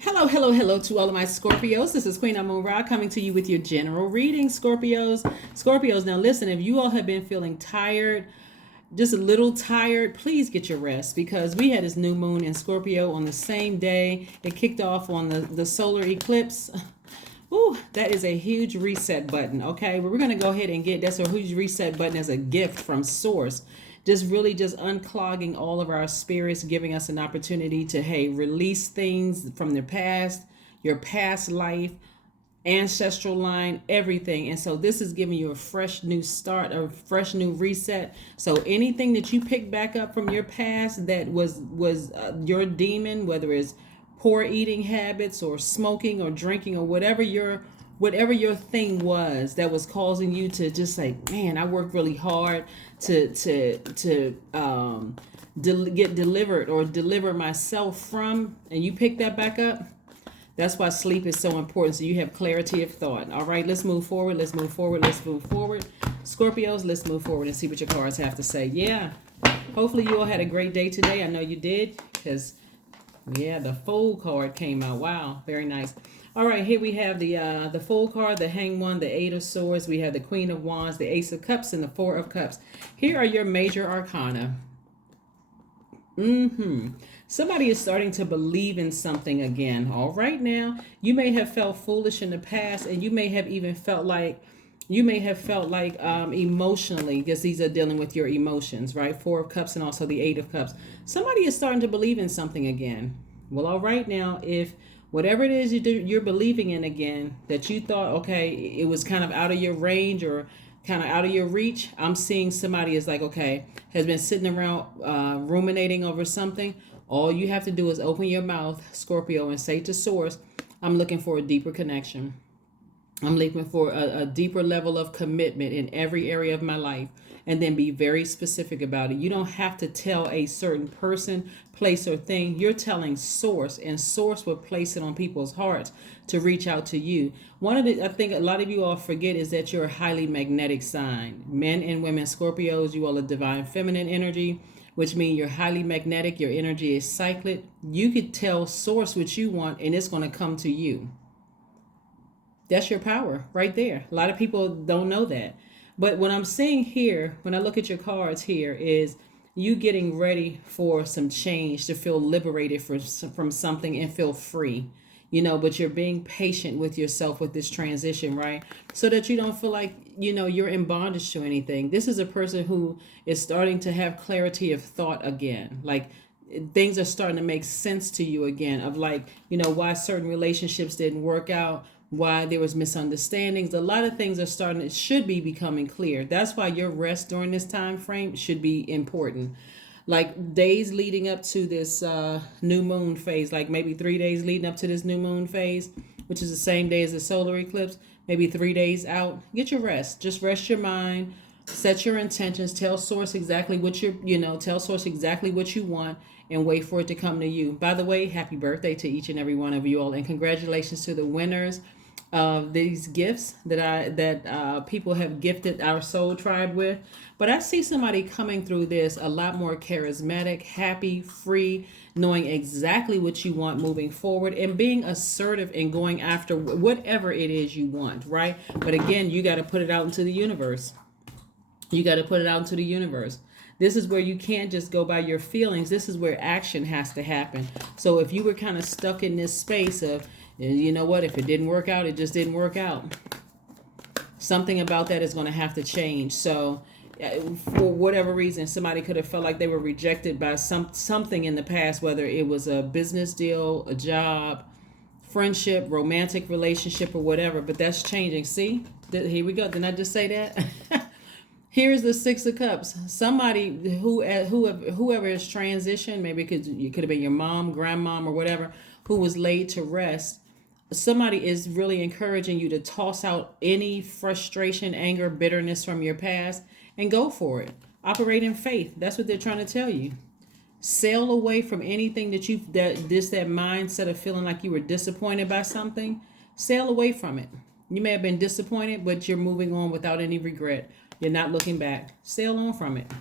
Hello, hello, hello to all of my Scorpios. This is Queen Amun Ra coming to you with your general reading, Scorpios. Scorpios, now listen, if you all have been feeling tired, just a little tired, please get your rest because we had this new moon in Scorpio on the same day. It kicked off on the solar eclipse. Ooh, that is a huge reset button, okay? But we're going to go ahead and get that's a huge reset button as a gift from Source. Just unclogging all of our spirits, giving us an opportunity to, hey, release things from the past, your past life, ancestral line, everything. And so this is giving you a fresh new start, a fresh new reset. So anything that you pick back up from your past that was your demon, whether it's poor eating habits or smoking or drinking or whatever your thing was that was causing you to just like, man, I worked really hard to get delivered or deliver myself from, and you pick that back up. That's why sleep is so important, so you have clarity of thought. All right, let's move forward. Let's move forward. Let's move forward. Scorpios, let's move forward and see what your cards have to say. Yeah, hopefully you all had a great day today. I know you did because, yeah, the Fool card came out. Wow, very nice. All right, here we have the Fool card, the Hanged One, the Eight of Swords. We have the Queen of Wands, the Ace of Cups, and the Four of Cups. Here are your major arcana. Somebody is starting to believe in something again. All right, now you may have felt foolish in the past, and you may have even felt like emotionally, because these are dealing with your emotions, right? Four of Cups and also the Eight of Cups. Somebody is starting to believe in something again. Well, all right, now if whatever it is you're believing in again that you thought, okay, it was kind of out of your range or kind of out of your reach, I'm seeing somebody is like, okay, has been sitting around ruminating over something. All you have to do is open your mouth, Scorpio, and say to Source, I'm looking for a deeper connection. I'm looking for a deeper level of commitment in every area of my life, and then be very specific about it. You don't have to tell a certain person, place, or thing. You're telling Source, and Source will place it on people's hearts to reach out to you. One of the, I think a lot of you all forget is that you're a highly magnetic sign. Men and women, Scorpios, you all are divine feminine energy, which means you're highly magnetic. Your energy is cyclic. You could tell Source what you want, and it's going to come to you. That's your power right there. A lot of people don't know that. But what I'm seeing here, when I look at your cards here, is you getting ready for some change to feel liberated from something and feel free. But you're being patient with yourself with this transition, right? So that you don't feel like, you're in bondage to anything. This is a person who is starting to have clarity of thought again. Like, things are starting to make sense to you again of like, why certain relationships didn't work out, why there was misunderstandings. A lot of things are starting, it should be becoming clear. That's why your rest during this time frame should be important. Like days leading up to this new moon phase, like maybe 3 days leading up to this new moon phase, which is the same day as the solar eclipse, maybe 3 days out, get your rest. Just rest your mind, set your intentions, tell Source exactly what tell Source exactly what you want, and wait for it to come to you. By the way, happy birthday to each and every one of you all, and congratulations to the winners of these gifts that people have gifted our soul tribe with. But I see somebody coming through this a lot more charismatic, happy, free, knowing exactly what you want moving forward, and being assertive and going after whatever it is you want, right? But again, you got to put it out into the universe. You got to put it out into the universe. This is where you can't just go by your feelings. This is where action has to happen. So if you were kind of stuck in this space of, you know what, if it didn't work out, it just didn't work out. Something about that is going to have to change. So for whatever reason, somebody could have felt like they were rejected by something in the past, whether it was a business deal, a job, friendship, romantic relationship, or whatever. But that's changing. See, here we go. Didn't I just say that? Here's the Six of Cups. Somebody whoever is transitioned, maybe it could have been your mom, grandmom, or whatever, who was laid to rest. Somebody is really encouraging you to toss out any frustration, anger, bitterness from your past and go for it. Operate in faith. That's what they're trying to tell you. Sail away from anything that mindset of feeling like you were disappointed by something. Sail away from it. You may have been disappointed, but you're moving on without any regret. You're not looking back. Sail on from it.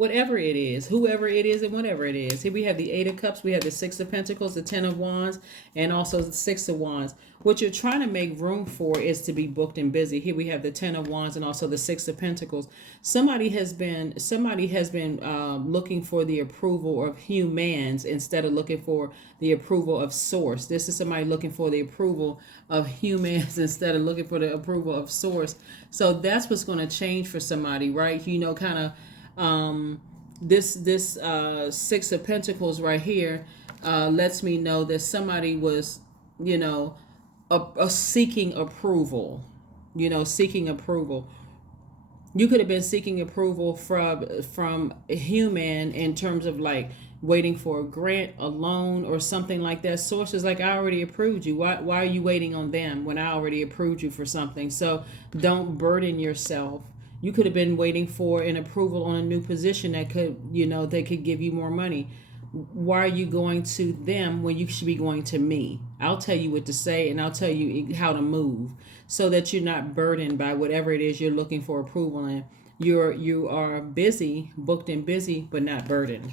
whatever it is, whoever it is, and whatever it is. Here we have the Eight of Cups, we have the Six of Pentacles, the Ten of Wands, and also the Six of Wands. What you're trying to make room for is to be booked and busy. Here we have the Ten of Wands and also the Six of Pentacles. Somebody has been looking for the approval of humans instead of looking for the approval of source. This is somebody looking for the approval of humans instead of looking for the approval of source. So that's what's going to change for somebody, right? You know, kind of this Six of Pentacles right here lets me know that somebody was, you know, seeking approval, seeking approval. You could have been seeking approval from a human in terms of like waiting for a grant, a loan, or something like that. Sources like, I already approved you. Why are you waiting on them when I already approved you for something? So don't burden yourself. You could have been waiting for an approval on a new position that could, they could give you more money. Why are you going to them when you should be going to me? I'll tell you what to say and I'll tell you how to move so that you're not burdened by whatever it is you're looking for approval in. You are busy, booked and busy, but not burdened.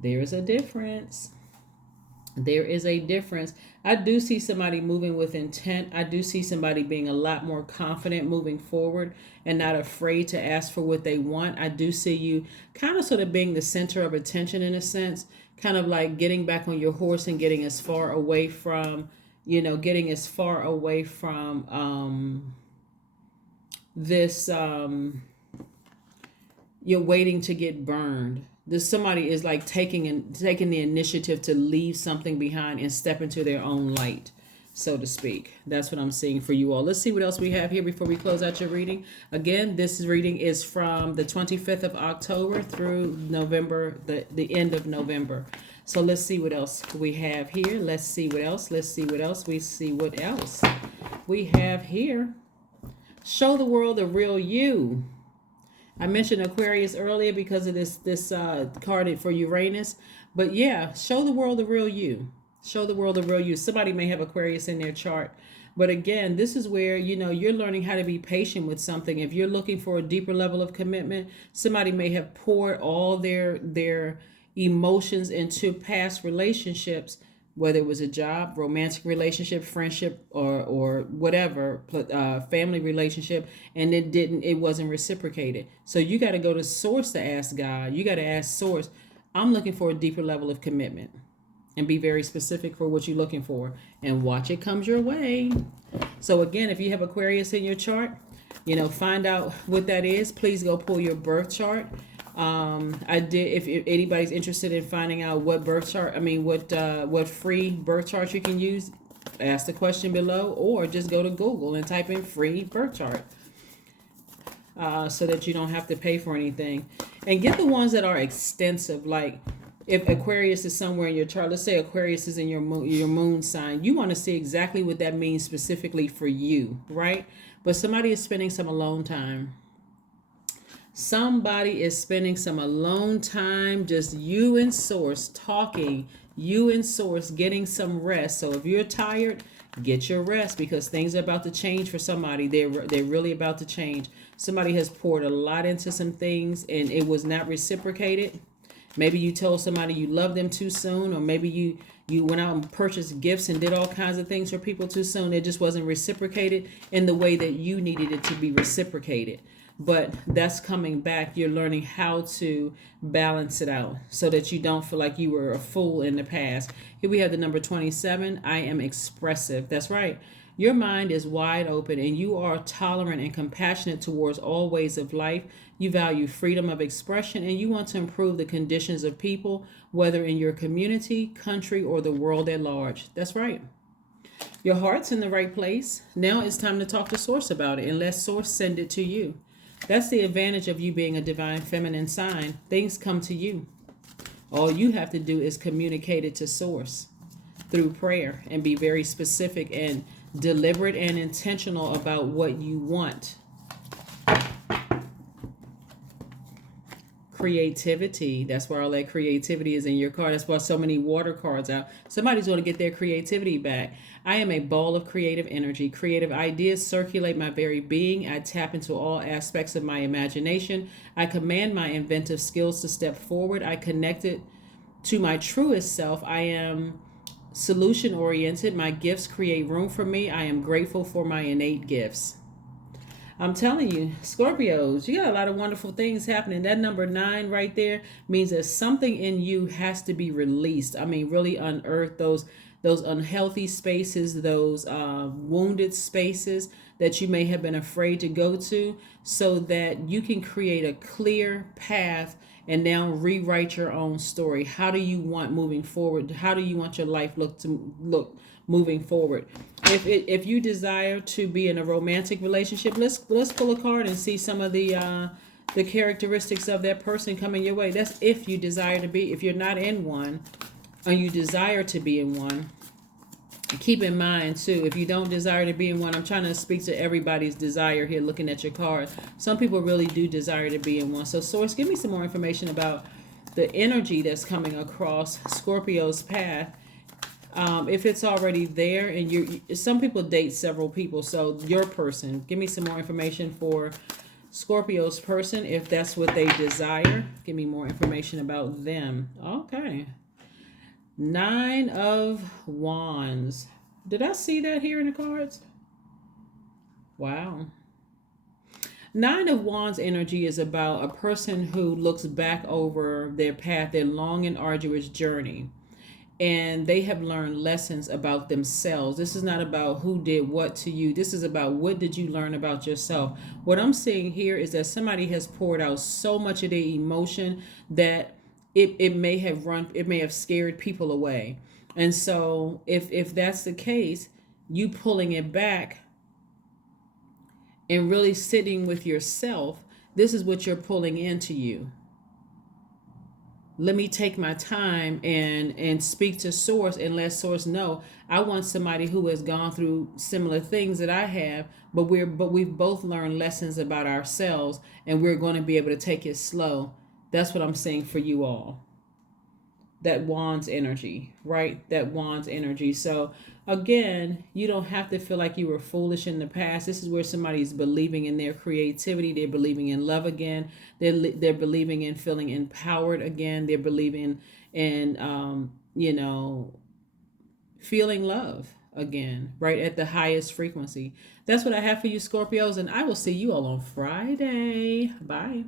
There is a difference. There is a difference. I do see somebody moving with intent. I do see somebody being a lot more confident moving forward and not afraid to ask for what they want. I do see you kind of sort of being the center of attention in a sense, kind of like getting back on your horse and getting as far away from, this, you're waiting to get burned. Somebody is like taking the initiative to leave something behind and step into their own light, so to speak. That's what I'm seeing for you all. Let's see what else we have here before we close out your reading. Again, this reading is from the 25th of October through November, the end of November. So let's see what else we have here. Let's see what else we have here. Show the world the real you. I mentioned Aquarius earlier because of this card for Uranus. But yeah, show the world the real you. Show the world the real you. Somebody may have Aquarius in their chart. But again, this is where, you're learning how to be patient with something. If you're looking for a deeper level of commitment, somebody may have poured all their emotions into past relationships, whether it was a job, romantic relationship, friendship, or whatever, family relationship, and it wasn't reciprocated. So you got to go to source to ask God. You got to ask source, I'm looking for a deeper level of commitment, and be very specific for what you're looking for, and watch it comes your way. So again, if you have Aquarius in your chart, find out what that is. Please go pull your birth chart. If anybody's interested in finding out what birth chart, what free birth chart you can use, ask the question below, or just go to Google and type in free birth chart, so that you don't have to pay for anything. And get the ones that are extensive. Like if Aquarius is somewhere in your chart, let's say Aquarius is in your moon sign, you want to see exactly what that means specifically for you, right? But somebody is spending some alone time. Somebody is spending some alone time, just you and source talking, you and source getting some rest. So if you're tired, get your rest, because things are about to change for somebody. They're really about to change. Somebody has poured a lot into some things and it was not reciprocated. Maybe you told somebody you love them too soon, or maybe you went out and purchased gifts and did all kinds of things for people too soon. It just wasn't reciprocated in the way that you needed it to be reciprocated. But that's coming back. You're learning how to balance it out so that you don't feel like you were a fool in the past. Here we have the number 27. I am expressive. That's right. Your mind is wide open and you are tolerant and compassionate towards all ways of life. You value freedom of expression and you want to improve the conditions of people, whether in your community, country, or the world at large. That's right. Your heart's in the right place. Now it's time to talk to Source about it and let Source send it to you. That's the advantage of you being a divine feminine sign. Things come to you. All you have to do is communicate it to Source through prayer and be very specific and deliberate and intentional about what you want. creativity. That's where all that creativity is in your card. That's why so many water cards out. Somebody's going to get their creativity back. I am a ball of creative energy. Creative ideas circulate my very being. I tap into all aspects of my imagination. I command my inventive skills to step forward. I connect it to my truest self. I am solution oriented. My gifts create room for me. I am grateful for my innate gifts. I'm telling you, Scorpios, you got a lot of wonderful things happening. That number 9 right there means that something in you has to be released. I mean, really unearth those unhealthy spaces, those wounded spaces that you may have been afraid to go to, so that you can create a clear path and now rewrite your own story. How do you want moving forward? How do you want your life look moving forward? If you desire to be in a romantic relationship, let's pull a card and see some of the characteristics of that person coming your way. That's if you desire to be. If you're not in one, or you desire to be in one, keep in mind too, if you don't desire to be in one, I'm trying to speak to everybody's desire here looking at your card. Some people really do desire to be in one. So source, give me some more information about the energy that's coming across Scorpio's path. If it's already there, and some people date several people, so your person, give me some more information for Scorpio's person if that's what they desire. Give me more information about them. Okay. 9 of Wands. Did I see that here in the cards? Wow. 9 of Wands energy is about a person who looks back over their path, their long and arduous journey, and they have learned lessons about themselves. This is not about who did what to you. This is about what did you learn about yourself. What I'm seeing here is that somebody has poured out so much of their emotion that it may have scared people away. And so if that's the case, you pulling it back and really sitting with yourself, this is what you're pulling into you. Let me take my time and speak to source and let source know I want somebody who has gone through similar things that I have, but we've both learned lessons about ourselves, and we're going to be able to take it slow. That's what I'm saying for you all. That Wands energy, right? That Wands energy. So again, you don't have to feel like you were foolish in the past. This is where somebody's believing in their creativity. They're believing in love again. They're believing in feeling empowered again. They're believing in, feeling love again, right? At the highest frequency. That's what I have for you, Scorpios. And I will see you all on Friday. Bye.